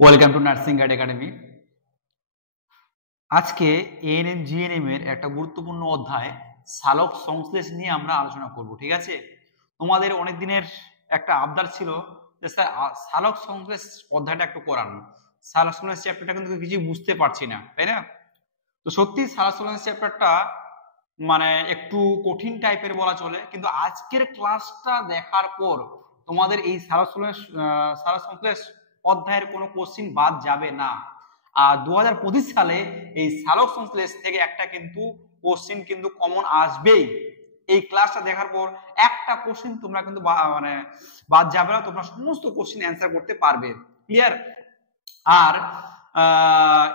Welcome to nursing guide academy. আজকে ANM GNM এর একটা গুরুত্বপূর্ণ অধ্যায় সালোক সংশ্লেষ নিয়ে আমরা আলোচনা করব। ঠিক আছে, তোমাদের অনেক দিনের একটা আবদার ছিল যে স্যার সালোক সংশ্লেষ অধ্যায়টা একটু করান। সালোক সংশ্লেষ চ্যাপ্টারটা কিন্তু কিছু বুঝতে পারছি না, তাই না? তো সত্যি সালোক সংশ্লেষ চ্যাপ্টারটা মানে একটু কঠিন টাইপের বলা চলে, কিন্তু আজকের ক্লাসটা দেখার পর তোমাদের এই সালোক সংশ্লেষ অধ্যায়ের কোনো কোশ্চিন বাদ যাবে না। আর 2025 সালে এই সালোক সংশ্লেষ থেকে একটা কিন্তু কোশ্চিন কিন্তু কমন আসবেই। এই ক্লাসটা দেখার পর একটা কোশ্চিন তোমরা কিন্তু মানে বাদ যাবে না, তোমরা সমস্ত কোশ্চিন অ্যান্সার করতে পারবে। ক্লিয়ার? আর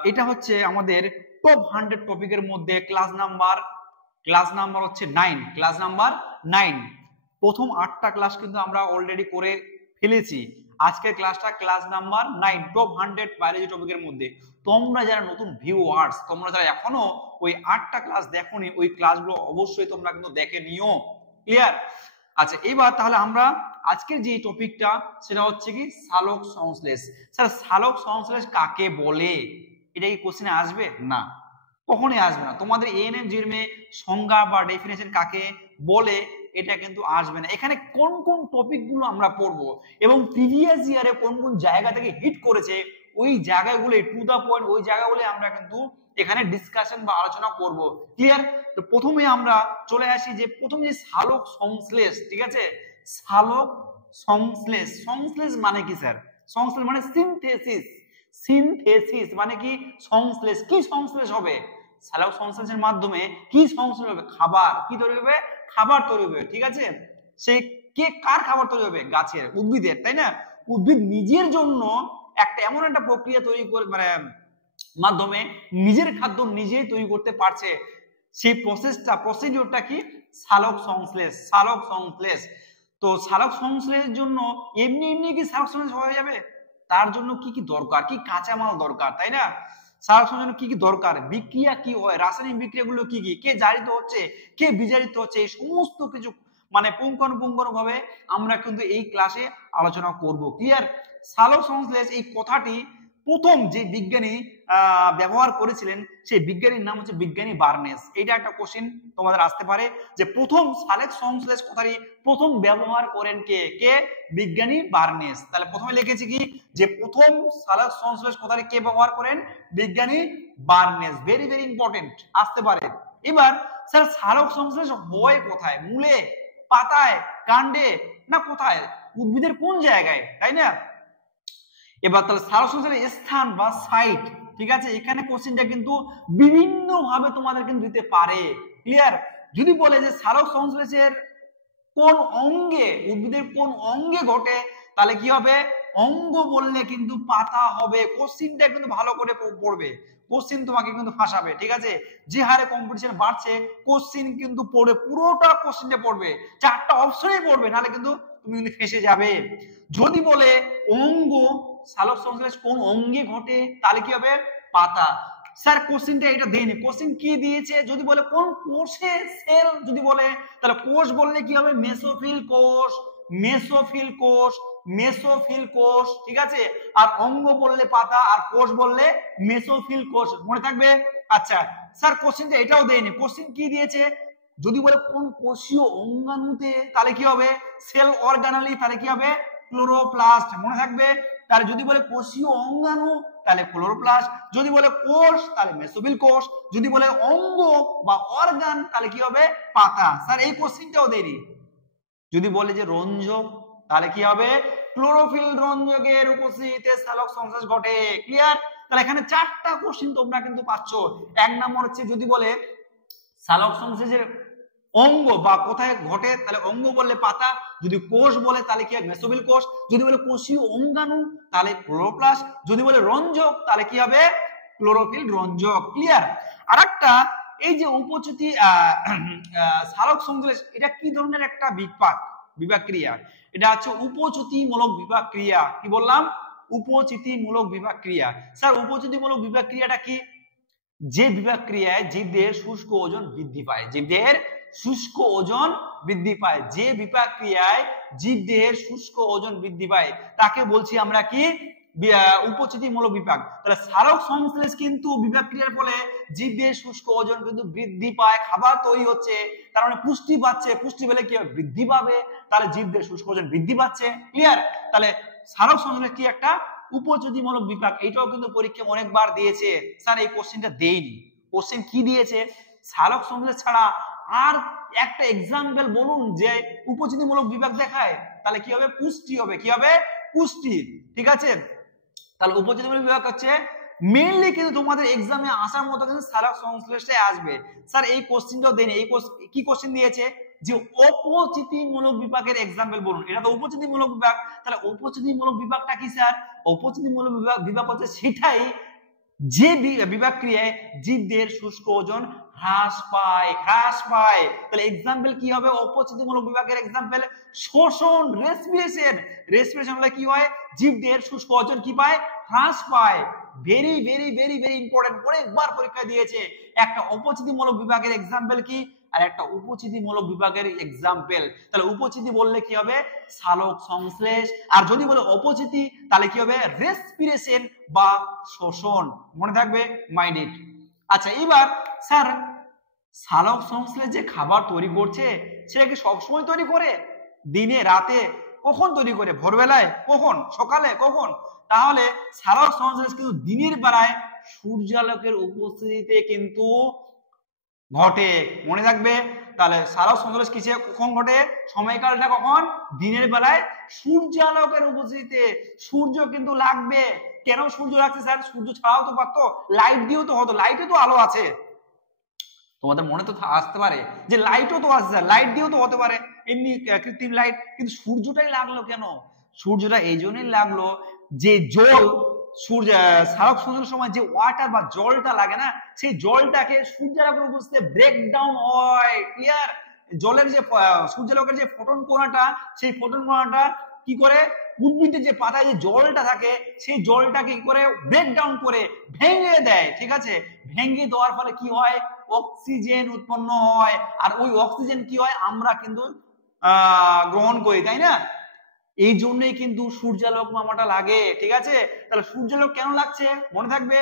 এটা হচ্ছে আমাদের টপ 100 টপিকের মধ্যে ক্লাস নাম্বার হচ্ছে 9। Class number 9। প্রথম 8টা ক্লাস কিন্তু আমরা অলরেডি করে ফেলেছি। আজকের ক্লাসটা ক্লাস নাম্বার 9, টপ 100 বায়োলজি টপিকের মধ্যে। তোমরা যারা নতুন ভিউয়ার্স, তোমরা যারা এখনো ওই 8টা ক্লাস দেখোনি, ওই ক্লাসগুলো অবশ্যই তোমরা কিন্তু দেখে নিও। ক্লিয়ার? আচ্ছা, এবার তাহলে আমরা আজকের যে টপিকটা সেটা হচ্ছে কি সালোক সংশ্লেষ। স্যার সালোক সংশ্লেষ কাকে বলে, এটা কি কোশ্চেনে আসবে? না, কখনোই আসবে না। তোমাদের এএনএম জিএনএম এ সংজ্ঞা বা ডেফিনেশন কাকে বলে এটা কিন্তু আসবে না। এখানে কোন কোন টপিক গুলো আমরা পড়বো এবং প্রিভিয়াস ইয়ারে কোন কোন জায়গা থেকে হিট করেছে ওই জায়গাগুলো টু দা পয়েন্ট, ওই জায়গাগুলো আমরা কিন্তু এখানে ডিসকাশন বা আলোচনা করব। ক্লিয়ার? তো প্রথমে আমরা চলে আসি যে প্রথম যে সালোক সংশ্লেষ। ঠিক আছে, সালোক সংশ্লেষ, সংশ্লেষ মানে কি স্যার? সংশ্লেষ মানে সিনথেসিস। সিনথেসিস মানে কি? সংশ্লেষ। কি সংশ্লেষ হবে? সালোক সংশ্লেষের মাধ্যমে কি সংশ্লেষ হবে? খাবার কি তৈরি হবে? খাবার তৈরি হবে। ঠিক আছে, সেই কে কার খাবার তৈরি হবে? গাছের, উদ্ভিদের, তাই না? উদ্ভিদ নিজের জন্য একটা এমন একটা প্রক্রিয়া তৈরি করে মানে মাধ্যমে নিজের খাদ্য নিজেই তৈরি করতে পারছে। সেই প্রসিডিউরটা কি? সালোক সংশ্লেষ। সালোক সংশ্লেষ। তো সালোক সংশ্লেষের জন্য এমনি এমনি কি সালোক সংশ্লেষ হয়ে যাবে? তার জন্য কি কি দরকার, কি কাঁচামাল দরকার, তাই না? সালোক সংশ্লেষের জন্য কি কি দরকার, বিক্রিয়া কি হয়, রাসায়নিক বিক্রিয়াগুলো কি কি, কে জারিত হচ্ছে, কে বিজারিত হচ্ছে, এই সমস্ত কিছু মানে পুঙ্খানুপুঙ্খানুভাবে আমরা কিন্তু এই ক্লাসে আলোচনা করব। ক্লিয়ার? সালোক সংশ্লেষ এই কথাটি প্রথম যে বিজ্ঞানী ব্যবহার করেছিলেন সেই বিজ্ঞানীর নাম হচ্ছে বিজ্ঞানী বার্নেস। এটা একটা কোশ্চেন তোমাদের আসতে পারে যে প্রথম সালোক সংশ্লেষ কথাটি প্রথম ব্যবহার করেন কে? কে? বিজ্ঞানী বার্নেস। তাহলে প্রথমে লিখেছি কি যে প্রথম সালোক সংশ্লেষ কথাটি কে ব্যবহার করেন? বিজ্ঞানী বার্নেস। ভেরি ভেরি ইম্পর্টেন্ট, আসতে পারে। এবার স্যার সালোক সংশ্লেষ হয় কোথায়? মূলে, পাতায়, কাণ্ডে, না কোথায়? উদ্ভিদের কোন জায়গায়, তাই না? এবার তাহলে সালোক সংশ্লেষের স্থান বা সাইট, ঠিক আছে, এখানে কোশ্চেনটা কিন্তু বিভিন্ন ভাবে তোমাদের কিন্তু দিতে পারে। ক্লিয়ার? যদি বলে যে সালোক সংশ্লেষের কোন অঙ্গে, উদ্ভিদের কোন অঙ্গে ঘটে, তাহলে কি হবে? অঙ্গ বললে কিন্তু পাতা হবে। কোশ্চেনটা কিন্তু ভালো করে পড়বে, কোশ্চেন তোমাকে কিন্তু ফাঁসাবে। ঠিক আছে, যে হারে কম্পিটিশন বাড়ছে কোশ্চেন কিন্তু পড়বে, পুরোটা কোশ্চেনটা পড়বে, 4টা অপশনই পড়বে, নাহলে কিন্তু তুমি কিন্তু ফেঁসে যাবে। যদি বলে অঙ্গ, সালোক সংশ্লেষ কোন অঙ্গে ঘটে, তাহলে কি হবে? পাতা। স্যার কোশ্চেনটা এটা দেয়নি, কোশ্চেন কি দিয়েছে? যদি বলে কোন কোষে, সেল যদি বলে, তাহলে কোষ বললে কি হবে? মেসোফিল কোষ, মেসোফিল কোষ, মেসোফিল কোষ। ঠিক আছে, আর অঙ্গ বললে পাতা, আর কোষ বললে মেসোফিল কোষ। মনে থাকবে? আচ্ছা স্যার কোশ্চেনটা এটাও দেয়নি, কোশ্চেন কি দিয়েছে? যদি বলে কোন কোষীয় অঙ্গাণুতে, তাহলে কি হবে? সেল অর্গানালি, তাহলে কি হবে? ক্লোরোপ্লাস্ট। মনে থাকবে? তাহলে যদি বলে কোষীয় অঙ্গাণু তাহলে ক্লোরোপ্লাস্ট, যদি বলে কোষ তাহলে মেসোফিল কোষ, যদি বলে অঙ্গ বা অর্গান তাহলে কি হবে? পাতা। স্যার এই কোশ্চেনটাও দেরি। যদি বলে যে রঞ্জক তাহলে কি হবে? ক্লোরোফিল রঞ্জকের উপস্থিতিতে সালোক সংশ্লেষ ঘটে। ক্লিয়ার? তাহলে এখানে 4টা কোশ্চেন তোমরা কিন্তু পাচ্ছ। এক নম্বর হচ্ছে যদি বলে সালোক সংশ্লেষের অঙ্গ বা কোথায় ঘটে, তাহলে অঙ্গ বললে পাতা, যদি কোষ বলে তাহলে কি হবে? মেসোফিল কোষ, যদি বলে কোষীয় অঙ্গাণু তাহলে ক্লোরোপ্লাস্ট, যদি বলে রঞ্জক তাহলে কি হবে? ক্লোরোফিল রঞ্জক। ক্লিয়ার? আরেকটা, এই যে উপচিতি সালোক সংশ্লেষ, এটা কি ধরনের একটা বিপাক ক্রিয়া? এটা হচ্ছে উপচিতিমূলক বিপাক ক্রিয়া। কি বললাম? উপচিতিমূলক বিপাক ক্রিয়া। স্যার উপচিতিমূলক বিপাক ক্রিয়াটা কি? যে বিপাক ক্রিয়ায় জীবদেহের শুষ্ক ওজন বৃদ্ধি পায়, জীবদেহের শুষ্ক ওজন বৃদ্ধি পায়, যে বিপাক ক্রিয়ায় জীবদেহের শুষ্ক ওজন বৃদ্ধি পায় তাকে বলছি আমরা কি? উপস্থিতিমূলক বিপাক। তাহলে সালোক সংশ্লেষ কিন্তু বিপাক ক্রিয়ার ফলে জীবদের শুষ্ক ওজন কিন্তু বৃদ্ধি পায়, খাবার তৈরি হচ্ছে, তার মানে পুষ্টি পাচ্ছে, পুষ্টি পেলে কি হবে, বৃদ্ধি পাবে, তাহলে জীবদের শুষ্ক ওজন বৃদ্ধি পাচ্ছে। ক্লিয়ার? তাহলে সালোক সংশ্লেষ কি একটা উপস্থিতিমূলক বিপাক। এটাও কিন্তু পরীক্ষা অনেকবার দিয়েছে। স্যার এই কোশ্চেনটা দেইনি, কোশ্চেন কি দিয়েছে, সালোক সংশ্লেষ ছাড়া আর একটা এক্সাম্পল বলুন যে উপস্থিতিমূলক বিপাক দেখায়, তাহলে কি হবে, পুষ্টি হবে। কি হবে, পুষ্টি। ঠিক আছে, তাহলে উপস্থিতিমূলক বিপাক হচ্ছে মেইনলি কিন্তু তোমাদের এক্সামে আসার মতো কিন্তু সালোক সংশ্লেষে আসবে। স্যার এই কোশ্চেনটাও দেন, এই কি কোশ্চেন দিয়েছে যে উপস্থিতিমূলক বিপাকের এক্সাম্পল বলুন। এটা তো উপস্থিতিমূলক বিপাক, তাহলে উপস্থিতিমূলক বিপাকটা কি স্যার, উপস্থিতিমূলক বিপাক হচ্ছে সেটাই যে বিপাক ক্রিয়ায় জীবদের শুষ্ক ওজন হ্রাস পায়, হ্রাস পায়। তাহলে এক্সাম্পল কি হবে, উপস্থিতিমূলক বিপাকের এক্সাম্পল শোষণ, রেসপিরেশন। রেসপিরেশন হলে কি হয়, জীবদের শুষ্ক ওজন কি পায়, হ্রাস পায়। Very very very very important, অনেকবার পরীক্ষা দিয়েছে। একটা উপস্থিতিমূলক বিপাকের এক্সাম্পল কি, আর একটা উপস্থিতিমূলক বিপাকের এক্সাম্পল। তাহলে উপস্থিতি বললে কি হবে, সালোক সংশ্লেষ, আর যদি বলে অপস্থিতি তাহলে কি হবে, রেসপিরেশন বা শোষণ। মনে থাকবে, মাইন্ড ইট। আচ্ছা এবার স্যার সালোক সংশ্লেষ যে খাবার তৈরি করছে সেটা কি সবসময় তৈরি করে, দিনে রাতে, কখন তৈরি করে, ভোরবেলায়, কখন, সকালে, কখন? তাহলে সালোক সংশ্লেষ কিন্তু দিনের বেলায় সূর্যালোকের উপস্থিতিতে কিন্তু ঘটে। মনে রাখবে, তাহলে সালোক সংশ্লেষ কিসে কখন ঘটে, সময়কালটা কখন, দিনের বেলায় সূর্যালোকের উপস্থিতিতে। সূর্য কিন্তু লাগবে। কেন সূর্য লাগছে স্যার, সূর্য ছাড়াও তো পারতো, লাইট দিয়েও তো হতো, লাইটে তো আলো আছে। তোমাদের মনে তো আসতে পারে যে লাইটও তো আছে স্যার, লাইট দিয়েও তো হতে পারে এমনি কৃত্রিম লাইট, কিন্তু সূর্যটাই লাগলো কেন? সূর্যটা এই জন্যই লাগলো যে জল, সূর্য সালোক সংশ্লেষের সময় যে ওয়াটার বা জলটা লাগে না, সেই জলটাকে সূর্যালোকের উপস্থিতিতে ব্রেক ডাউন হয়। ক্লিয়ার? জলের যে সূর্যালোকের যে ফোটন কণাটা, সেই ফোটন কণাটা কি করে, উদ্ভিদের যে পাতায় যে জলটা থাকে সেই জলটাকে কি করে ব্রেক ডাউন করে ভেঙে দেয়। ঠিক আছে, ভেঙে দেওয়ার ফলে কি হয়, অক্সিজেন উৎপন্ন হয়, আর ওই অক্সিজেন কি হয়, আমরা কিন্তু গ্রহণ করি, তাই না? এই জন্যই কিন্তু সূর্যালোক মামাটা লাগে। ঠিক আছে, তাহলে সূর্যালোক কেন লাগছে মনে থাকবে।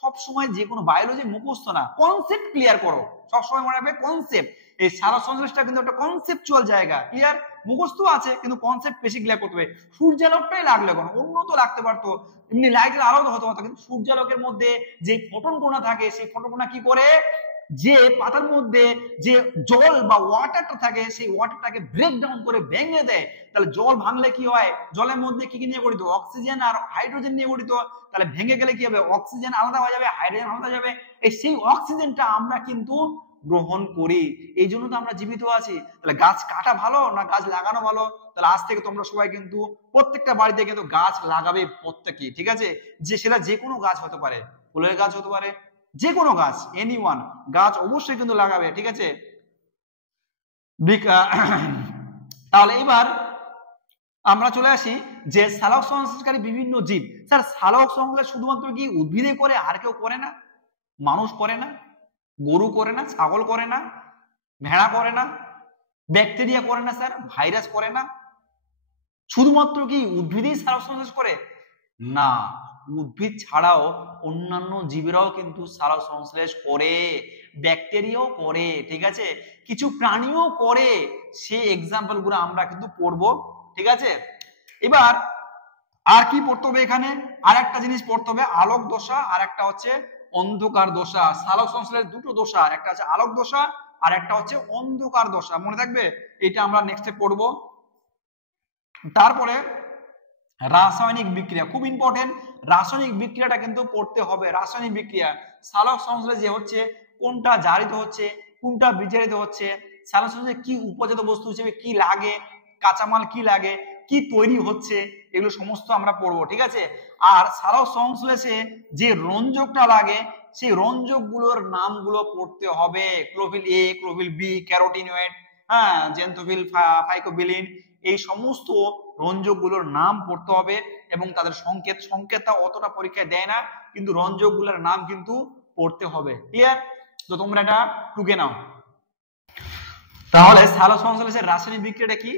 সব সময় যে কোনো বায়োলজি মুখস্থ না, কনসেপ্ট ক্লিয়ার করো, সব সময় মনে রাখবে কনসেপ্ট। এই সালোক সংশ্লেষটা কিন্তু একটা কনসেপচুয়াল জায়গা। ক্লিয়ার? মুখস্থ আছে কিন্তু কনসেপ্ট বেশি ক্লিয়ার করতে হবে। সূর্যালোকটাই লাগলো কেন, অন্য তো লাগতে পারতো, এমনি লাইটের আলো তো হতে পারতো, কিন্তু সূর্যালোকের মধ্যে যে ফোটন কণা থাকে সেই ফোটন কণা কি করে, যে পাতার মধ্যে যে জল বা ওয়াটারটা থাকে সেই ওয়াটারটাকে ব্রেক ডাউন করে ভেঙে দেয়। তাহলে জল ভাঙলে কি হয়, জলের মধ্যে কি কি নিয়ে গঠিত, অক্সিজেন আর হাইড্রোজেন নিয়ে গঠিত। তাহলে ভেঙে গেলে কি হবে, অক্সিজেন আলাদা হয়ে যাবে, হাইড্রোজেন আলাদা হয়ে যাবে। এই সেই অক্সিজেনটা আমরা কিন্তু গ্রহণ করি, এই জন্য তো আমরা জীবিত আছি। তাহলে গাছ কাটা ভালো না গাছ লাগানো ভালো? তাহলে আজ থেকে তোমরা সবাই কিন্তু প্রত্যেকটা বাড়িতে কিন্তু গাছ লাগাবে প্রত্যেকেই। ঠিক আছে, যে সেটা যে কোনো গাছ হতে পারে, ফুলের গাছ হতে পারে, যে কোনো গাছ, এনিওয়ান গাছ অবশ্যই কিন্তু লাগাবে। ঠিক আছে, তাহলে এবার আমরা চলে আসি যে সালোক সংশ্লেষকারী বিভিন্ন জীব। স্যার সালোক সংশ্লেষ শুধুমাত্র কি উদ্ভিদে করে, আর কেউ করে না? মানুষ করে না, গরু করে না, ছাগল করে না, ভেড়া করে না, ব্যাকটেরিয়া করে না স্যার, ভাইরাস করে না? শুধুমাত্র কি উদ্ভিদেই সালোক সংশ্লেষ করে? না, উদ্ভিদ ছাড়াও অন্যান্য জীবেরাও কিন্তু সালোক সংশ্লেষ করে, ব্যাকটেরিয়াও করে। ঠিক আছে, কিছু প্রাণীও করে, সেই এক্সাম্পল গুলো আমরা কিন্তু পড়বো। ঠিক আছে, এবার আর কি পড়তে হবে এখানে, আর একটা জিনিস পড়তে হবে, আলোক দশা আর একটা হচ্ছে অন্ধকার দশা। সালোক সংশ্লেষের দুটো দশা, একটা হচ্ছে আলোক দশা আর একটা হচ্ছে অন্ধকার দশা। মনে থাকবে, এটা আমরা নেক্সটে পড়বো। তারপরে রাসায়নিক বিক্রিয়া, খুব ইম্পর্টেন্ট, রাসায়নিক বিক্রিয়াটা কিন্তু পড়তে হবে। রাসায়নিক বিক্রিয়া, সালোক সংশ্লেষ যে হচ্ছে কোনটা জারিত হচ্ছে, কোনটা বিজারিত হচ্ছে, সালোক সংশ্লেষে কি উপজাত বস্তু হিসেবে কি লাগে, কাঁচামাল কি লাগে, কি তৈরি হচ্ছে, এগুলো সমস্ত আমরা পড়বো। ঠিক আছে, আর সালোক সংশ্লেষে যে রঞ্জকটা লাগে সেই রঞ্জক গুলোর নামগুলো পড়তে হবে। Chlorophyll A, chlorophyll B, carotenoid, হ্যাঁ, জেন্থোফিল, ফাইকোবিলিন, এই সমস্ত রঞ্জক গুলোর নাম পড়তে হবে এবং তাদের সংকেতটা অতটা পরীক্ষায় দেয় না, কিন্তু রঞ্জক গুলোর নাম কিন্তু পড়তে হবে। ক্লিয়ার? তো তোমরা এটা টুকে নাও। তাহলে সালোক সংশ্লেষের রাসায়নিক বিক্রিয়াটা কি,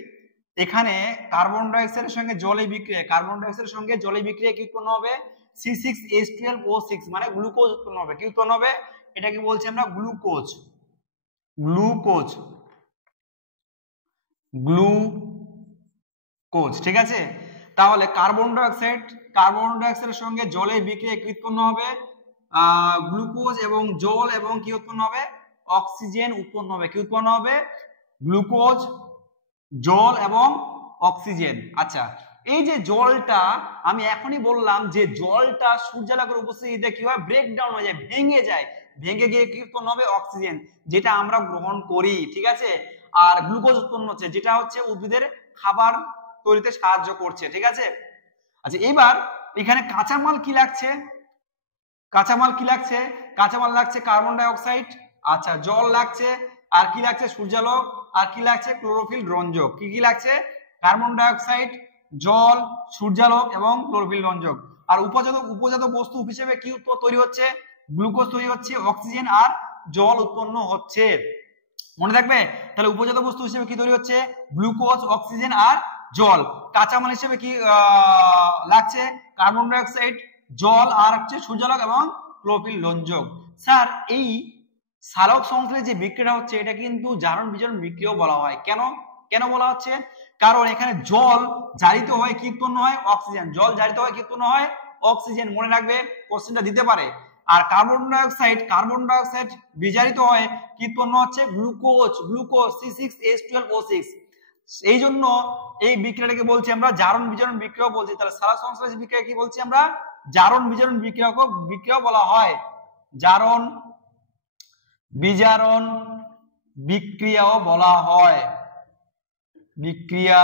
এখানে কার্বন ডাই অক্সাইডের সঙ্গে জলে বিক্রিয়া, কার্বন ডাই অক্সাইডের সঙ্গে জলে বিক্রিয়া কি উৎপন্ন হবে, C6H12O6 মানে গ্লুকোজ উৎপন্ন হবে। কি উৎপন্ন হবে, এটাকে বলছি আমরা গ্লুকোজ, গ্লুকোজ, গ্লুকোজ, ঠিক আছে। তাহলে কার্বন ডাই অক্সাইডের সঙ্গে জলে বিক্রিয়া কি উৎপন্ন হবে, গ্লুকোজ এবং জল এবং কি উৎপন্ন হবে, অক্সিজেন উৎপন্ন হবে। কি উৎপন্ন হবে, গ্লুকোজ, জল এবং অক্সিজেন। আচ্ছা, এই যে জলটা আমি এখনই বললাম যে জলটা সূর্যালোকের উপস্থিতিতে কি হয়, ব্রেকডাউন হয়ে যায়, ভেঙে যায়, ভেঙে গিয়ে কি উৎপন্ন হবে, অক্সিজেন, যেটা আমরা গ্রহণ করি, ঠিক আছে। আর গ্লুকোজ উৎপন্ন হচ্ছে, যেটা হচ্ছে উদ্ভিদের খাবার তৈরিতে সাহায্য করছে, ঠিক আছে। আচ্ছা, এবার এখানে কাঁচামাল কি লাগছে, কাঁচামাল কি লাগছে, কাঁচামাল লাগছে কার্বন ডাই অক্সাইড, আচ্ছা জল লাগছে, আর কি লাগছে, সূর্যালোক, আর কি লাগছে, ক্লোরোফিল রঞ্জক। কি কি লাগছে, কার্বন ডাই অক্সাইড, জল, সূর্যালোক এবং ক্লোরোফিল রঞ্জক। আর উপজাত বস্তু হিসেবে কি তৈরি হচ্ছে, গ্লুকোজ তৈরি হচ্ছে, অক্সিজেন আর জল উৎপন্ন হচ্ছে। মনে থাকবে, তাহলে উপজাত বস্তু হিসেবে কি তৈরি হচ্ছে, গ্লুকোজ, অক্সিজেন আর জল। কাঁচামাল হিসেবে কি লাগছে, কার্বন ডাই অক্সাইড, জল আর হচ্ছে সূর্যালোক এবং ক্লোরোফিল রঞ্জক। স্যার, এই সালোক সংশ্লেষে যে বিক্রিয়া হচ্ছে এটা কিন্তু জারণ বিজারণ বিক্রিয়া বলা হয়। কেন কেন বলা হচ্ছে, কারণ এখানে জল জারিত হয়, কি উৎপন্ন হয়, অক্সিজেন, জল জারিত হয়, কি উৎপন্ন হয়, অক্সিজেন। মনে রাখবে, কোশ্চেনটা দিতে পারে। আর কার্বন ডাই অক্সাইড বিজারিত হয়, কি উৎপন্ন হচ্ছে, গ্লুকোজ, C6H12O6। এই জন্য এই বিক্রিয়াটাকে বলছি আমরা জারণ বিজারণ বিক্রিয়া বলছি। তাহলে সালোক সংশ্লেষ বিক্রিয়া কি বলছি আমরা, জারণ বিজারণ বিক্রিয়া বলা হয়, জারণ বিজারণ বিক্রিয়াও বলা হয়, বিক্রিয়া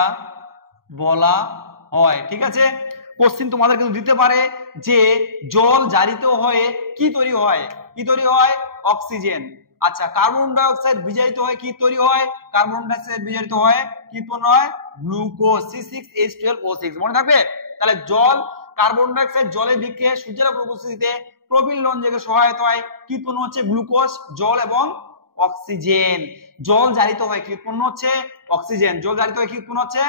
বলা হয়, ঠিক আছে। কোশ্চেন তোমাদের কিন্তু দিতে পারে যে জল জারিত হয়ে কি তৈরি হয়, কি তৈরি হয়, অক্সিজেন। আচ্ছা, কার্বন ডাই অক্সাইড বিজারিত হয়, কি তৈরি হয়, কার্বন ডাই অক্সাইড বিজারিত হয়, কি উৎপন্ন হয়, গ্লুকোজ, C6H12O6। মনে থাকবে, তাহলে জল, কার্বন ডাই অক্সাইড জলে বিক্রিয়ায় সূর্যালোকের উপস্থিতিতে প্রোপিল রঞ্জকের সহায়তায় কি উৎপন্ন হচ্ছে, গ্লুকোজ, জল এবং অক্সিজেন। জল জারিত হয়, কি উৎপন্ন হচ্ছে, অক্সিজেন, জল জারিত হয়, কি উৎপন্ন হচ্ছে,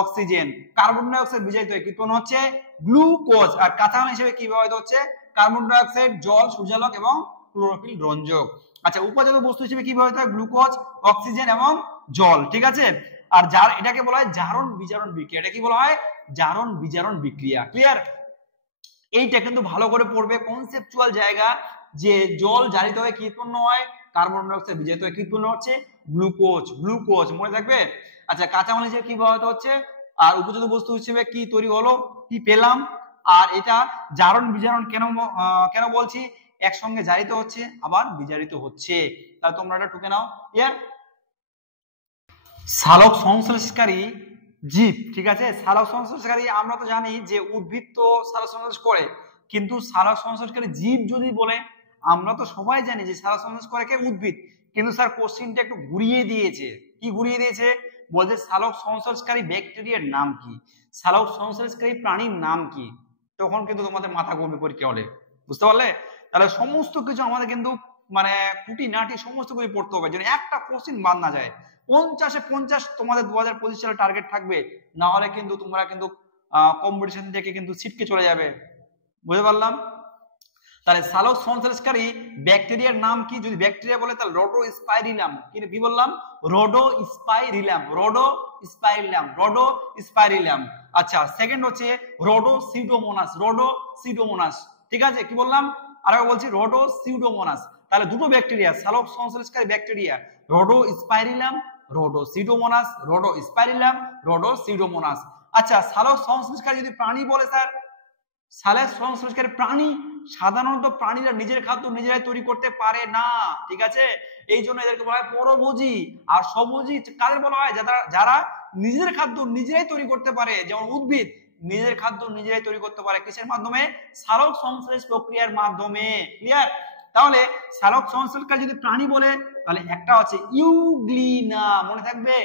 অক্সিজেন। কার্বন ডাই অক্সাইড বিজারিত হয়, কি উৎপন্ন হচ্ছে, গ্লুকোজ। আর কাঁচামাল হিসেবে কি ব্যবহৃত হচ্ছে, কার্বন ডাই অক্সাইড, জল, সূর্যালোক এবং ক্লোরোফিল রঞ্জক। আচ্ছা, উপজাত বস্তু হিসেবে কি ব্যবহৃত হয়, গ্লুকোজ, অক্সিজেন এবং জল, ঠিক আছে। আর এটাকে বলা হয় জারণ বিজারণ বিক্রিয়া। এটা কি বলা হয়, জারণ বিজারণ বিক্রিয়া। ক্লিয়ার? এইটা কিন্তু ভালো করে পড়বে, কনসেপচুয়াল জায়গা, যে জল জারিত হয়ে কি উৎপন্ন হয়, কার্বন ডাই অক্সাইড বিজারিত হয়ে কি উৎপন্ন হচ্ছে, গ্লুকোজ, গ্লুকোজ। মনে থাকবে। আচ্ছা, কাঁচামাল হিসেবে কি ব্যবহৃত হচ্ছে, আর উপজাত বস্তু হিসেবে কি তৈরি হলো, কি পেলাম। আর এটা জারণ বিজারণ কেন বলছি, একসঙ্গে জারিত হচ্ছে আবার বিজারিত হচ্ছে। তাহলে তোমরা এটা টুকে নাও। ক্লিয়ার? সালোক সংশ্লেষকারী জীব, ঠিক আছে। সালোক সংশ্লেষকারী আমরা তো জানি যে উদ্ভিদ তো সালোক সংশ্লেষ করে, কিন্তু সালোক সংশ্লেষকারী জীব যদি বলে, আমরা তো সবাই জানি যে সালোক সংশ্লেষ করে কে, উদ্ভিদ। কিন্তু স্যার কোশ্চেনটা একটু ঘুরিয়ে দিয়েছে। কি ঘুরিয়ে দিয়েছে, বলছে সালোক সংশ্লেষকারী ব্যাকটেরিয়ার নাম কি, সালোক সংশ্লেষকারী প্রাণীর নাম কি। তখন কিন্তু তোমাদের মাথা ঘুরবে পরীক্ষা হলে, বুঝতে পারলে। তাহলে সমস্ত কিছু আমাদের কিন্তু মানে খুঁটিনাটি সমস্ত কিছু পড়তে হবে, যেন একটা কোশ্চেন বাদ না যায়। 50-এ 50 তোমাদের 2025 সালে টার্গেট থাকবে, না হলে কিন্তু তোমরা কিন্তু কম্পিটিশন থেকে কিন্তু ছিটকে চলে যাবে। বুঝতে পারলাম? তাহলে সালোক সংশ্লেষকারী ব্যাকটেরিয়ার নাম কি, যদি ব্যাকটেরিয়া বলে তাহলে রোডোস্পাইরিলাম। কি বললাম, রোডোস্পাইরিলাম, রোডোস্পাইরিলাম। আচ্ছা, সেকেন্ড হচ্ছে রোডোসিউডোমোনাস, ঠিক আছে। কি বললাম, আরেকবার বলছি, রোডোসিউডোমোনাস। তাহলে দুটো ব্যাকটেরিয়া, সালোক সংশ্লেষকারী ব্যাকটেরিয়া, রোডোস্পাইরিলাম, রোডোসিউডোমোনাস। আচ্ছা, সালোক সংশ্লেষকারী যদি প্রাণী বলে, স্যার সালোক সংশ্লেষকারী প্রাণী সাধারণত প্রাণীরা নিজের খাদ্য নিজেরাই তৈরি করতে পারে না, ঠিক আছে। এই জন্য এদেরকে বলা হয় পরভোজী। আর স্বভোজী কাদের বলা হয়, যারা নিজের খাদ্য নিজেরাই তৈরি করতে পারে। যেমন উদ্ভিদ নিজের খাদ্য নিজেরাই তৈরি করতে পারে, কিসের মাধ্যমে, সালোক সংশ্লেষ প্রক্রিয়ার মাধ্যমে। ক্লিয়ার? তাহলে সালোক সংশ্লেষকারী যদি প্রাণী বলে, তাহলে একটা হচ্ছে ইউগ্লিনা, মনে থাকবে,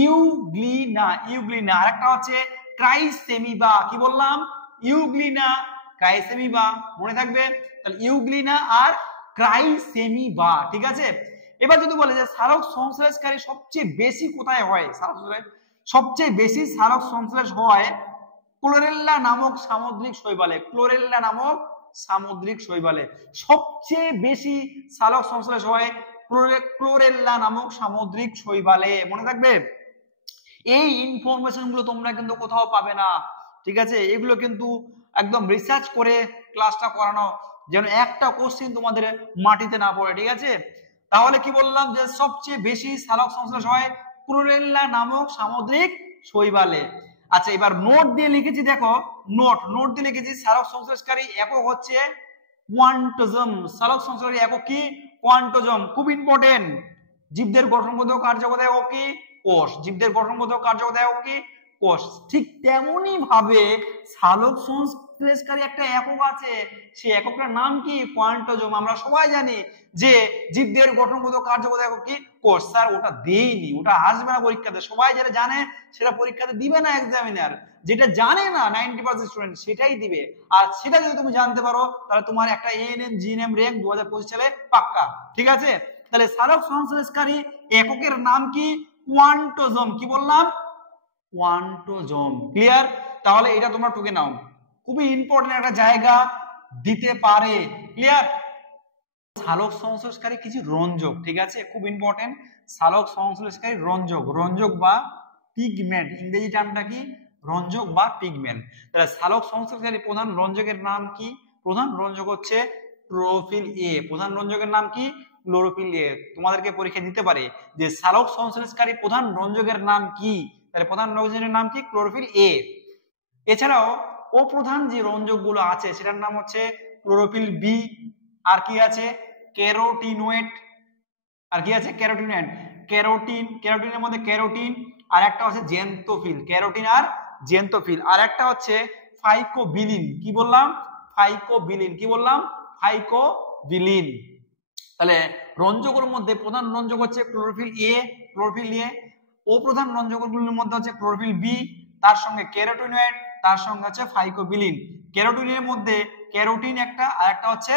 ইউগ্লিনা। আরেকটা হচ্ছে ক্রাইসেমিবা। কি বললাম, ইউগ্লিনা, ক্রাইসেমিবা, মনে থাকবে। তাহলে ইউগ্লিনা আর ক্রাইসেমিবা, ঠিক আছে। এবার যদি বলে যে সালোক সংশ্লেষকারী সবচেয়ে বেশি কোথায় হয়, সবচেয়ে বেশি সালোক সংশ্লেষ হয় ক্লোরেল্লা নামক সামুদ্রিক শৈবালে। ক্লোরেল্লা নামক সামুদ্রিক শৈবালে সবচেয়ে বেশি সালোক সংশ্লেষ হয় ক্লোরেল্লা নামক সামুদ্রিক শৈবালে। মনে থাকবে, এই ইনফরমেশন গুলো তোমরা কিন্তু কোথাও পাবে না, ঠিক আছে? এগুলো কিন্তু একদম রিসার্চ করে ক্লাসটা করানো, যেন একটা কোশ্চেন তোমাদের মাটিতে না পড়ে, ঠিক আছে? তাহলে কি বললাম যে সবচেয়ে বেশি সালোক সংশ্লেষ হয় ক্লোরেল্লা নামক সামুদ্রিক শৈবালে। আচ্ছা, এবার নোট দিয়ে লিখেছি, দেখো নোট দিয়ে লিখেছি সালোক সংশ্লেষকারী একক হচ্ছে কোয়ান্টোজম। সালোক সংশ্লেষকারী একক কি? কোয়ান্টোজম। খুব ইম্পর্টেন্ট। জীবদের গঠনগত কার্যগত একক কি? কোষ। জীবদের গঠনগত কার্যগত একক কি? কোষ। ঠিক তেমনি ভাবে সালোক সংশ্লেষকারী একটা একক আছে, সেই এককটার নাম কি? কোয়ান্টোজম। আমরা সবাই জানি যে জীবদের গঠনগত কার্যগত একক কি? কোষ। স্যার ওটা দেইনি, ওটা আসবে না পরীক্ষাতে। সবাই যেটা জানে সেটা পরীক্ষাতে দিবে না এক্সামিনার, যেটা জানে না 90% স্টুডেন্ট সেটাই দিবে। আর সেটা যদি তুমি জানতে পারো তাহলে তোমার একটা এএনএম জিএনএম র‍্যাঙ্ক 2025 সালে পাক্কা, ঠিক আছে? তাহলে সালোক সংশ্লেষকারী এককের নাম কি? কোয়ান্টোজম। কি বললাম? কোয়ান্টোজম। ক্লিয়ার? তাহলে এটা তোমরা টুকে নাও, খুবই ইম্পর্টেন্ট একটা জায়গা দিতে পারে। ক্লিয়ার? সালোক সংশ্লেষকারী কিছু রঞ্জক, ঠিক আছে? খুব ইম্পর্টেন্ট। সালোক সংশ্লেষকারী রঞ্জক বা পিগমেন্ট, ইংরেজি টার্মটা কি? রঞ্জক বা পিগমেন্ট। তাহলে সালোক সংশ্লেষকারী প্রধান রঞ্জকের নাম কি? প্রধান রঞ্জক হচ্ছে ক্লোরোফিল এ। প্রধান রঞ্জকের নাম কি? Chlorophyll A. তোমাদেরকে পরীক্ষা দিতে পারে যে সালোক সংশ্লেষকারী প্রধান রঞ্জকের নাম কি? তাহলে প্রধান রঞ্জকের নাম কি? Chlorophyll A. এছাড়াও অপ্রধান যে রঞ্জক গুলো আছে সেটার নাম হচ্ছে ক্লোরোফিল বি। আর কি আছে? ক্যারোটিনয়েড। আর কি আছে? ক্যারোটিনয়েড। ক্যারোটিনের মধ্যে ক্যারোটিন, আর একটা হচ্ছে জেন্থোফিল। ক্যারোটিন আর জেন্থোফিল। আর একটা হচ্ছে ফাইকোবিলিন। কি বললাম? ফাইকোবিলিন। কি বললাম? ফাইকোবিলিন। তাহলে রঞ্জকের মধ্যে প্রধান রঞ্জক হচ্ছে ক্লোরোফিল এ। অপ্রধান রঞ্জকগুলোর মধ্যে হচ্ছে ক্লোরোফিল বি, তার সঙ্গে ক্যারোটিনয়েড, তার সঙ্গে হচ্ছে ফাইকোবিলিন। ক্যারোটিনের মধ্যে ক্যারোটিন একটা, আর একটা হচ্ছে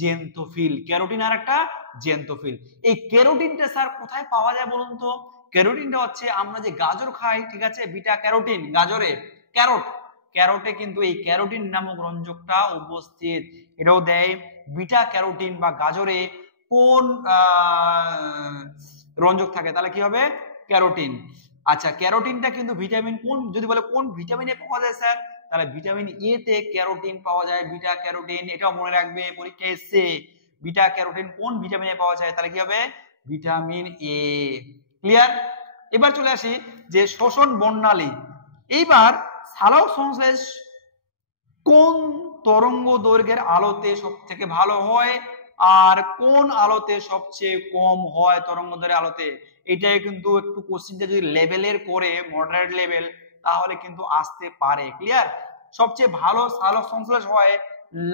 জেন্থোফিল। ক্যারোটিন আর একটা জেন্থোফিল। এই ক্যারোটিনটা স্যার কোথায় পাওয়া যায় বলুন তো? ক্যারোটিনটা হচ্ছে আমরা যে গাজর খাই, ঠিক আছে? বিটা ক্যারোটিন, গাজরে ক্যারোটে কিন্তু এই ক্যারোটিন নামক রঞ্জকটা উপস্থিত। এটাও দেয় বিটা ক্যারোটিন বা গাজরে কোন রঞ্জক থাকে, তাহলে কি হবে? ক্যারোটিন। আচ্ছা, ক্যারোটিনটা কিন্তু ভিটামিন কোন, যদি বলে কোন ভিটামিনে পাওয়া যায় স্যার, তাহলে ভিটামিন এ তে ক্যারোটিন পাওয়া যায়, বিটা ক্যারোটিন। এটাও মনে রাখবে, পরীক্ষায় এসেছে বিটা ক্যারোটিন কোন ভিটামিনে পাওয়া যায়, তাহলে কি হবে? Vitamin A. ক্লিয়ার? এবার চলে আসি যে শোষণ বর্ণালী। এইবার সালোক সংশ্লেষ কোন তরঙ্গ দৈর্ঘ্যের আলোতে সব থেকে ভালো হয় আর কোন আলোতে সবচেয়ে কম হয় তরঙ্গ দৈর্ঘ্যের আলোতে? এটাই কিন্তু একটু কোশ্চেনটা যদি লেভেলের করে, মডারেট লেভেল, তাহলে কিন্তু আসতে পারে। ক্লিয়ার? সবচেয়ে ভালো সালোক সংশ্লেষ হয়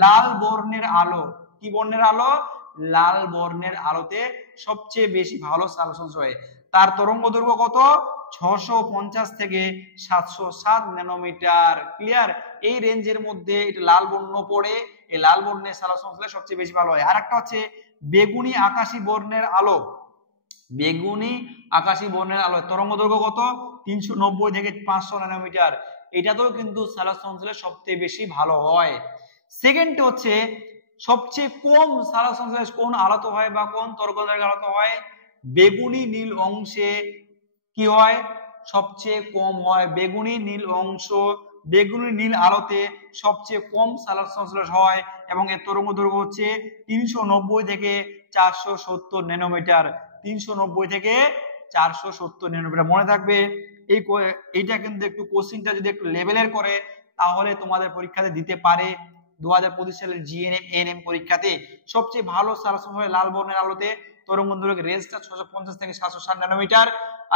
লাল বর্ণের আলো। কি বর্ণের আলো? লাল বর্ণের আলোতে সবচেয়ে বেশি ভালো সালোক সংশ্লেষ হয়। তার তরঙ্গ দৈর্ঘ্য কত? 650 থেকে 707 ন্যানোমিটার। ক্লিয়ার? এই রেঞ্জের মধ্যে এটা লাল বর্ণ পড়ে, এই লাল বর্ণের সালোক সংশ্লেষ সবচেয়ে বেশি ভালো হয়। আর একটা হচ্ছে বেগুনি আকাশী বর্ণের আলো। বেগুনি আকাশী বর্ণের আলো তরঙ্গ দৈর্ঘ্য কত? 390 থেকে 500 ন্যানোমিটার। এটাতেও কিন্তু সালোক সংশ্লেষ সবচেয়ে বেশি ভালো হয়। সেকেন্ড হচ্ছে সবচেয়ে কম সালোক সংশ্লেষ কোন আলোতে হয় বা কোন তরঙ্গ দৈর্ঘ্যের আলোতে হয়? বেগুনি নীল অংশে কি হয়? সবচেয়ে কম হয়। বেগুনি নীল অংশ, বেগুনি নীল আলোতে সবচেয়ে কম সালোক সংশ্লেষ হয় এবং এর তরঙ্গ দৈর্ঘ্য হচ্ছে 390 থেকে 470 ন্যানোমিটার। 390 থেকে 470 ন্যানোমিটার। মনে থাকবে, এইটা কিন্তু একটু কোশ্চেনটা যদি একটু লেভেলের করে তাহলে তোমাদের পরীক্ষাতে দিতে পারে। 2025 সালের জিএনএম এএনএম পরীক্ষাতে সবচেয়ে ভালো সালোক সংশ্লেষ হয় লাল বর্ণের আলোতে, তরঙ্গ দৈর্ঘ্যের রেঞ্জটা 650 থেকে 760 ন্যানোমিটার।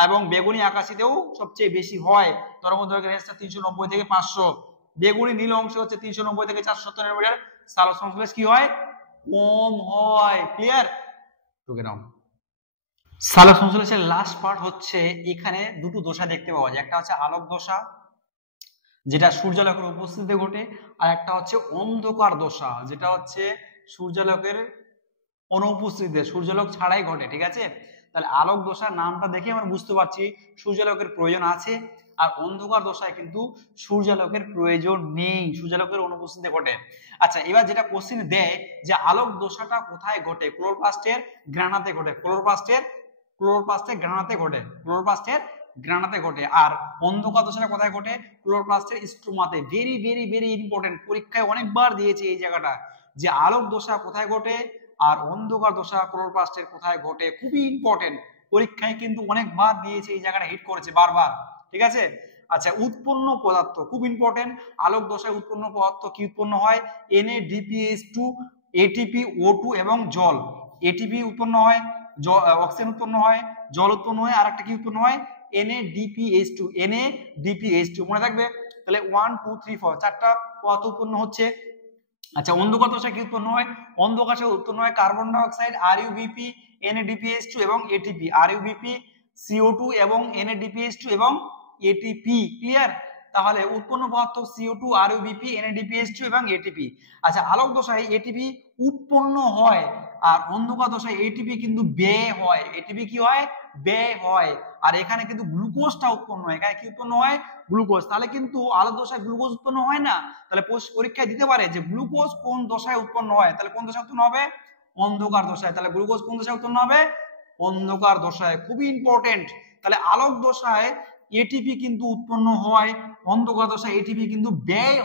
এবং বেগুনি আকাশীতেও সবচেয়ে বেশি হয়, তরঙ্গ দৈর্ঘ্যের রেঞ্জটা 390 থেকে 500। বেগুনি নীল অংশ হচ্ছে 390 থেকে 470 ন্যানোমিটার। সালোক সংশ্লেষ কি হয়? কম হয়। ক্লিয়ার? টুকে নাও। সালোক সংশ্লেষের লাস্ট পার্ট হচ্ছে এখানে দুটো দশা দেখতে পাওয়া যায়। একটা হচ্ছে আলোক দশা, যেটা সূর্যালোকের উপস্থিতিতে ঘটে, আর একটা হচ্ছে অন্ধকার দশা, যেটা হচ্ছে সূর্যালোকের অনুপস্থিতিতে, সূর্যালোক ছাড়াই ঘটে। ঠিক আছে? তাহলে আলোক দশার নামটা দেখে আমরা বুঝতে পারছি সূর্যালোকের প্রয়োজন আছে, আর অন্ধকার দশায় কিন্তু সূর্যালোকের প্রয়োজন নেই, সূর্যালোকের অনুপস্থিতি ঘটে। আচ্ছা, এবার যেটা কোশ্চেন দেয় যে আলোক দশাটা কোথায় ঘটে, ক্লোরোপ্লাস্টের গ্রানাতে ঘটে, ক্লোরোপ্লাস্টের গ্রানাতে ঘটে, ক্লোরোপ্লাস্টের গ্রানাতে ঘটে। আর অন্ধকার দশাটা কোথায় ঘটে, ক্লোরোপ্লাস্টের স্ট্রোমাতে। ভেরি ভেরি ভেরি ইম্পর্টেন্ট, পরীক্ষায় অনেকবার দিয়েছে এই জায়গাটা, যে আলোক দশা কোথায় ঘটে আর অন্ধকার দশা ক্লোরোপ্লাস্টের কোথায় ঘটে, খুবই ইম্পর্টেন্ট, পরীক্ষায় কিন্তু অনেকবার দিয়েছে এই জায়গাটা, হিট করেছে বারবার, ঠিক আছে। আচ্ছা, উৎপন্ন পদার্থ খুব ইম্পর্টেন্ট, আলোক দশায় উৎপন্ন পদার্থ কি উৎপন্ন হয়, NADPH2, ATP, O2 এবং জল। ATP উৎপন্ন হয়, অক্সিজেন উৎপন্ন হয়, জল উৎপন্ন হয়, আর একটা কি উৎপন্ন হয়, NADPH2, মনে থাকবে। তাহলে 1 2 3 4 চারটা পদার্থ উৎপন্ন হচ্ছে। আচ্ছা, অন্ধকার দশায় কি উৎপন্ন হয়, অন্ধকার দশায় উৎপন্ন হয় carbon die oxide, RUBP, NADPH2 এবং ATP, RUBP, CO2 এবং NADPH2 এবং ATP, ক্লিয়ার। তাহলে উৎপন্ন পদার্থ CO2, RUBP, NADPH2 এবং ATP। আচ্ছা, আলোক দশায় ATP উৎপন্ন হয়, আর অন্ধকার দশায় ATP কিন্তু ব্যয় হয়। ATP কি হয়, ব্যয় হয়। আর এখানে কিন্তু গ্লুকোজটা উৎপন্ন হয়, এখানে কি উৎপন্ন হয়, গ্লুকোজ। তাহলে কিন্তু আলোক দশায় গ্লুকোজ উৎপন্ন হয় না। তাহলে পরীক্ষায় দিতে পারে যে গ্লুকোজ কোন দশায় উৎপন্ন হয়, তাহলে কোন দশায় উৎপন্ন হবে, অন্ধকার দশায়। তাহলে গ্লুকোজ কোন দশায় উৎপন্ন হবে, অন্ধকার দশায়, খুবই ইম্পর্টেন্ট। তাহলে আলোক দশায় এটিপি কিন্তু উৎপন্ন হয়, অন্ধকার দশায় এটিপি কিন্তু ব্যয়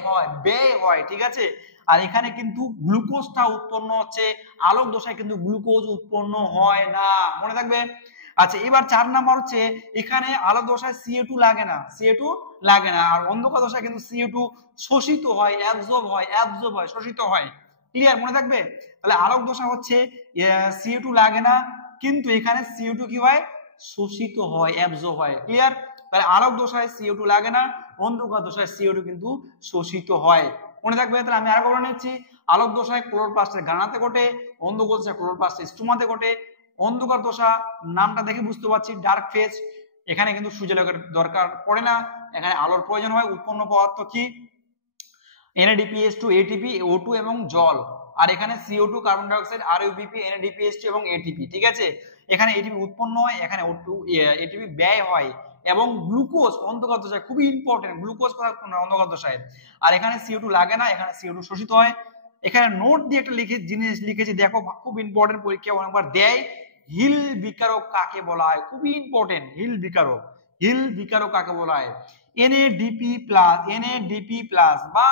হয়, ঠিক আছে। আর এখানে কিন্তু গ্লুকোজটা উৎপন্ন হচ্ছে, আলোক দশায় কিন্তু গ্লুকোজ উৎপন্ন হয় না, মনে থাকবে। আচ্ছা, এবার 4 নাম্বার হচ্ছে, এখানে আলোক দশায় CO2 লাগে না, আর অন্ধকার দশায় কিন্তু CO2 শোষিত হয়, অ্যাবজর্ব হয়, শোষিত হয়, ক্লিয়ার, মনে থাকবে। তাহলে আলোক দশা হচ্ছে CO2 লাগে না, কিন্তু এখানে CO2 কি হয়, শোষিত হয়, অ্যাবজর্ব হয়, ক্লিয়ার। তাহলে আলোক দশায় CO2 লাগে না, অন্ধকার দশায় CO2 কিন্তু শোষিত হয়, মনে থাকবে। তাহলে আমি আরেকবার বলে নিচ্ছি, আলোক দশায় ক্লোরোপ্লাস্টের গ্রানাতে ঘটে, অন্ধকার দশায় ক্লোরোপ্লাস্টের স্ট্রোমাতে ঘটে। অন্ধকার দশা নামটা দেখে বুঝতে পারছি ডার্ক ফেজ, এখানে কিন্তু সূর্যালোকের দরকার পড়ে না, এখানে আলোর প্রয়োজন হয়। উৎপন্ন পদার্থ কি, NADPH2, ATP, O2 এবং জল। আর এখানে CO2, carbon die oxide, RUBP, NADPH2 এবং ATP, ঠিক আছে। এখানে ATP উৎপন্ন হয়, এখানে O2 ATP ব্যয় হয়, এবং গ্লুকোজ অন্ধকার দশায়, খুবই ইম্পর্টেন্ট, গ্লুকোজ কোথায় উৎপন্ন হয়, অন্ধকার দশায়। আর এখানে CO2 লাগে না, এখানে CO2 শোষিত হয়। এখানে নোট দিয়ে একটা জিনিস লিখেছি, দেখো, খুব ইম্পর্টেন্ট, পরীক্ষা অনেকবার দেয়। হিল বিকারক কাকে বলা হয়, খুবই ইম্পর্টেন্ট, হিল বিকারক কাকে বলা হয়। NADP প্লাস বা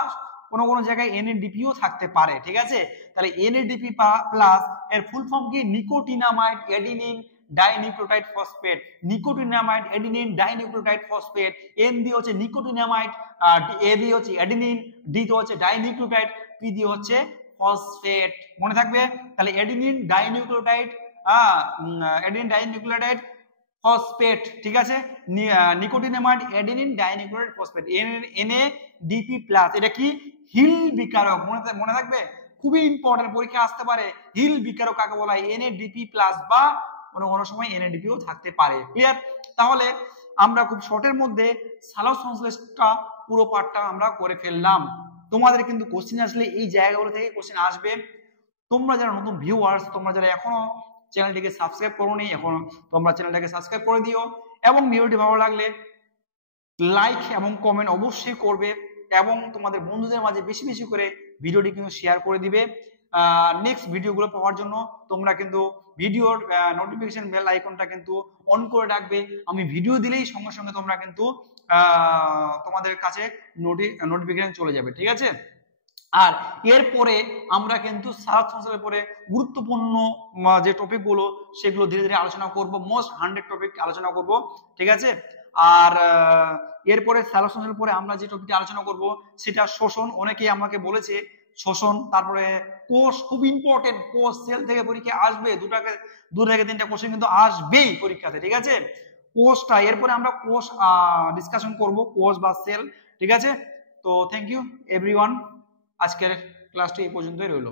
কোন জায়গায় NADPও থাকতে পারে, ঠিক আছে। তাহলে NADP প্লাস এর ফুল ফর্ম কি, nicotinamide adenine dinucleotide phosphate, nicotinamide adenine dinucleotide phosphate. N দিয়ে হচ্ছে নিকোটিনামাইড, A দিয়ে হচ্ছে অ্যাডিনিন, D দিয়ে হচ্ছে ডাইনিউক্লিওটাইড, P দিয়ে হচ্ছে ফসফেট, মনে থাকবে। তাহলে অ্যাডিনিন ডাইনিউক্লিওটাইড, ফসফেট, ঠিক আছে। Nicotinamide adenine dinucleotide phosphate, NADP plus, এটা কি, হিল বিকারক, মনে থাকবে, খুবই ইম্পর্টেন্ট, পরীক্ষা আসতে পারে। হিল বিকারক কাকে বলা হয়, NADP প্লাস বা কোনো সময় NADPও থাকতে পারে, ক্লিয়ার। তাহলে আমরা খুব শর্টের মধ্যে সালোক সংশ্লেষটা পুরো পার্টটা আমরা করে ফেললাম। তোমাদের কিন্তু কোশ্চেন আসলে এই জায়গাগুলো থেকে কোশ্চেন আসবে। তোমরা যারা নতুন ভিউয়ার্স, তোমরা যারা এখনো চ্যানেলটিকে সাবস্ক্রাইব করোনি, এখন তোমরা চ্যানেলটাকে সাবস্ক্রাইব করে দিও, এবং ভিডিওটি ভালো লাগলে লাইক এবং কমেন্ট অবশ্যই করবে, এবং তোমাদের বন্ধুদের মাঝে বেশি বেশি করে ভিডিওটি কিন্তু শেয়ার করে দিবে। নেক্সট ভিডিওগুলো পাওয়ার জন্য তোমরা কিন্তু ভিডিওর নোটিফিকেশন বেল আইকনটা কিন্তু অন করে রাখবে। আমি ভিডিও দিলেই সঙ্গে সঙ্গে তোমরা কিন্তু তোমাদের কাছে নোটিফিকেশন চলে যাবে, ঠিক আছে। আর এরপরে আমরা কিন্তু সালোক সংশ্লেষের পরে গুরুত্বপূর্ণ যে টপিকগুলো সেগুলো ধীরে ধীরে আলোচনা করব, মোস্ট 100 টপিক আলোচনা করব, ঠিক আছে। আর এরপরে সালোক সংশ্লেষের পরে আমরা যে টপিকটি আলোচনা করব সেটা শোষণ। অনেকেই আমাকে বলেছে শোষণ, তারপরে কোষ, খুব ইম্পর্টেন্ট, কোষ সেল থেকে পরীক্ষা আসবে, দু থেকে তিনটা কোশ্চেন কিন্তু আসবেই পরীক্ষাতে, ঠিক আছে। কোষটা, এরপরে আমরা কোষ ডিসকাশন করব, কোষ বা সেল, ঠিক আছে। তো থ্যাংক ইউ এভরিওয়ান, আজকের ক্লাসটি এই পর্যন্তই রইল।